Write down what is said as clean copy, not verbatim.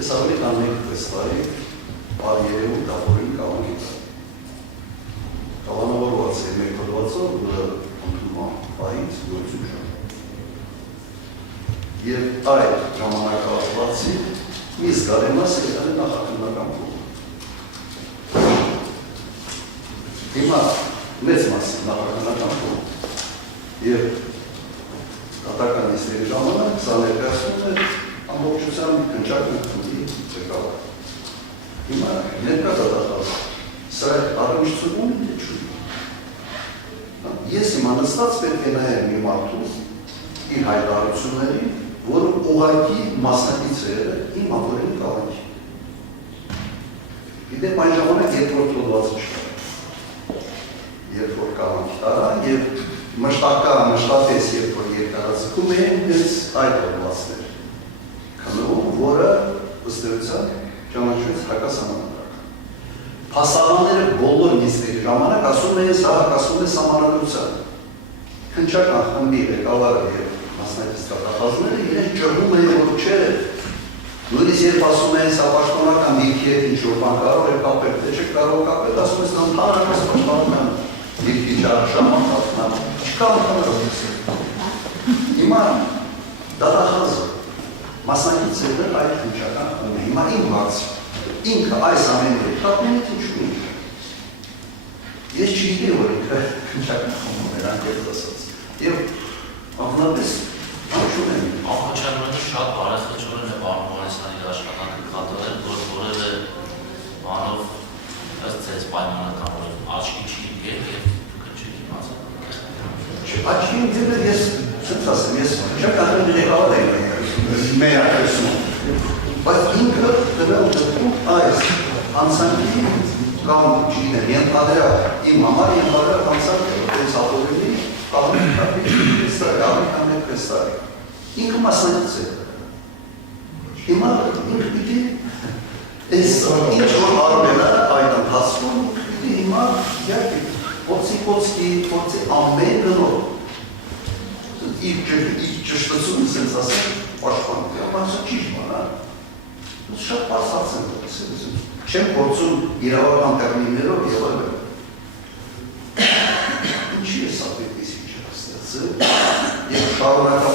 Ես ավելի կան մեկ տեստարի արերևում դապորին կավանի կավանավորված է մեկ հոդվածով, որը ընդունում պահից գործում ժամ։ Եվ այդ ժամանակահատվածի մի զգալի մասը եղել է նախաքննական փուլ։ Հիմա մեծ մասը նախաքննական փուլ։ Եվ կատական իստերի ժամանակ սա ներկայացնում է ամբողջությամբ քննչական փուլի ղեկավար։ Հիմա ներկա դատախազ սա առնչությունում է չունի։ Ես հիմա նստած պետք է նայեմ մի մարդու իր հայտարարություններին, որը ուղղակի մասնակից է եղել իմ ապօրինի կյանքի։ Գիտեմ այն ժամանակ երբ որ թողվածը չկա։ Երբ որ կյանքի տարա եւ մշտապես երբ որ երկարաձգում էին դες այդ օրվացներ։ Քննում, որը ըստ էության ճանաչվեց հակասահմանադրական։ Փաստաբանները բոլոր նիստերի ժամանակ ասում էին սա հակասում է սահմանադրության։ Քննչական խմբի ղեկավարը եւ մասնակից դատախազները իրեն ճռնում էին, որ չէ, նույնիսկ երբ ասում էին սա պաշտոնական դիրքի հետ ինչ-որ բան կարող է կապել, թե չէ կարող կապել, ասում ես ընդհանրապես պաշտոնական դիրքի շահմատն չկա ընդհանրապես։ Հիմա դատախազը մասնակից է դեռ այդ քննչական խմբի։ Հիմա իմ հարցը, ինքը այս ամենը պատմում է ինչու է։ Ես չգիտեմ, որ ինքը քննչական խմբում էր անկեղծ ասած։ Եվ ախնապես Աշում եմ։ Ախոչարմանը շատ բարեխոչորեն է պարոն Մարիսյանի աշխատանքը կատարել, որ որևէ բանով ըստ ձեզ պայմանական որ աչքի չի եկել եւ դուք չեք իմացել։ Աչքի ինքն ես ցույց ասեմ, ես քննչական ղեկավար եմ մեր ակրեսում։ Բայց ինքը դրում այս անցանկի կամ չգիտեմ, ենթադրյալ իմ համար ենթադրյալ անցանք է, որպես ապօրինի ինքը մասնակից է։ Հիմա ինքը պիտի այս ինչ-որ արմելը այդ ընթացքում պիտի հիմա փորձի ամեն գնով իր ճշտությունը սենց ասել պաշտպանում, ամասը ճիշտ բան, շատ պարզած եմ, չեմ փորձում իրավական տերմիններով եւ այլն։ Ինչի է սա պետք է ստեղծել եւ շարունակական